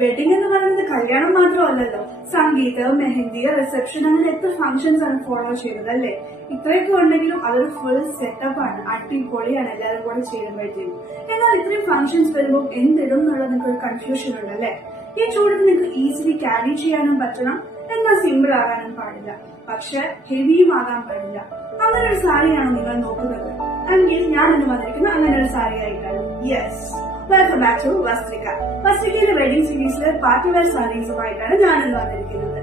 Wedding എന്ന് പറയുന്നത് കല്യാണം മാത്രമല്ലല്ലോ. സംഗീതം, മെഹന്തി, റിസപ്ഷൻ, അങ്ങനെ എത്ര ഫംഗ്ഷൻസ് ആണ് ഫോളോ ചെയ്യുന്നത് അല്ലേ? ഇത്രയൊക്കെ ഉണ്ടെങ്കിലും അതൊരു ഫുൾ സെറ്റപ്പ് ആണ്, അടിപൊളിയാണ് എല്ലാവരും കൂടെ ചെയ്യുമ്പോഴത്തേക്കും. എന്നാൽ ഇത്രയും ഫംഗ്ഷൻസ് വരുമ്പോൾ എന്തിടും എന്നുള്ള നിങ്ങൾക്ക് ഒരു കൺഫ്യൂഷൻ ഉണ്ട് അല്ലേ? ഈ ചൂടത്ത് നിങ്ങൾക്ക് ഈസിലി ക്യാരി ചെയ്യാനും പറ്റണം, എന്നാൽ സിമ്പിൾ ആകാനും പാടില്ല, പക്ഷെ ഹെവിയും ആകാൻ പാടില്ല. അങ്ങനെ ഒരു സാരിയാണോ നിങ്ങൾ നോക്കുന്നത്? എങ്കിൽ ഞാൻ ഇന്ന് വന്നിരിക്കുന്ന അങ്ങനെ ഒരു സാരി ആയിട്ടാണ്. Yes, welcome back to Vasthrika. വസ്ത്രികയിലെ വെഡിങ് സീരീസിലെ പാർട്ടി വെയർ സാരീസുമായിട്ടാണ് ഞാനിന്ന് വന്നിരിക്കുന്നത്.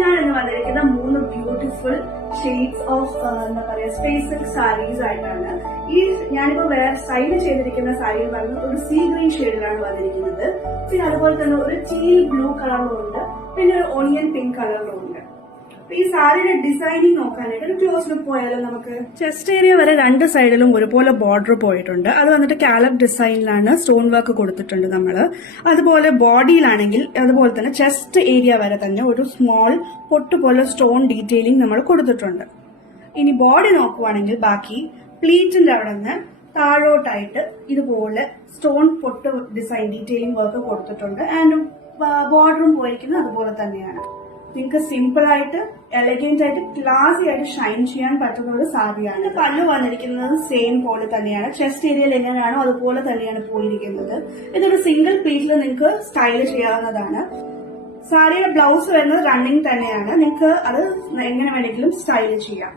ഞാനിന്ന് വന്നിരിക്കുന്ന 3 ബ്യൂട്ടിഫുൾ ഷെയ്ഡ്സ് ഓഫ് എന്താ പറയാ സ്പേസ് സാരീസ് ആയിട്ടാണ്. ഈ ഞാനിപ്പോ വേറെ സ്റ്റൈല് ചെയ്തിരിക്കുന്ന സാരിയിൽ പറയുന്നത് ഒരു സീ ഗ്രീൻ ഷെയ്ഡിലാണ് വന്നിരിക്കുന്നത്. പിന്നെ അതുപോലെ തന്നെ ഒരു ടീൽ ബ്ലൂ കളറിലും ഉണ്ട്, പിന്നെ ഒരു ഓണിയൻ പിങ്ക് കളറിലും ഉണ്ട്. ഈ സാരിയുടെ ഡിസൈനിങ് നോക്കാനായിട്ട് ഒരു ക്ലോസ് ലുക്ക് പോയാലും നമുക്ക് ചെസ്റ്റ് ഏരിയ വരെ 2 സൈഡിലും ഒരുപോലെ ബോർഡർ പോയിട്ടുണ്ട്. അത് വന്നിട്ട് കാലപ്പ് ഡിസൈനിലാണ് സ്റ്റോൺ വർക്ക് കൊടുത്തിട്ടുണ്ട് നമ്മള്. അതുപോലെ ബോഡിയിലാണെങ്കിൽ അതുപോലെ തന്നെ ചെസ്റ്റ് ഏരിയ വരെ തന്നെ ഒരു സ്മോൾ പൊട്ടുപോലെ സ്റ്റോൺ ഡീറ്റെയിലിംഗ് നമ്മൾ കൊടുത്തിട്ടുണ്ട്. ഇനി ബോഡി നോക്കുവാണെങ്കിൽ ബാക്കി പ്ലീറ്റിന്റെ അവിടെ നിന്ന് താഴോട്ടായിട്ട് ഇതുപോലെ സ്റ്റോൺ പൊട്ട് ഡിസൈൻ ഡീറ്റെയിലിംഗ് വർക്ക് കൊടുത്തിട്ടുണ്ട്. ആൻഡ് ബോർഡറും പോയിരിക്കുന്നത് അതുപോലെ തന്നെയാണ്. നിങ്ങൾക്ക് സിമ്പിൾ ആയിട്ട് എലഗന്റ് ആയിട്ട് ക്ലാസി ആയിട്ട് ഷൈൻ ചെയ്യാൻ പറ്റുന്ന ഒരു സാരിയാണ്. പല്ലു വന്നിരിക്കുന്നത് സെയിം പോലെ തന്നെയാണ്, ചെസ്റ്റ് ഏരിയയിൽ എങ്ങനെയാണോ അതുപോലെ തന്നെയാണ് പോയിരിക്കുന്നത്. ഇതൊരു സിംഗിൾ പീസിൽ നിങ്ങൾക്ക് സ്റ്റൈൽ ചെയ്യാവുന്നതാണ്. സാരിയുടെ ബ്ലൗസ് വരുന്നത് റണ്ണിങ് തന്നെയാണ്, നിങ്ങൾക്ക് അത് എങ്ങനെ വേണമെങ്കിലും സ്റ്റൈൽ ചെയ്യാം.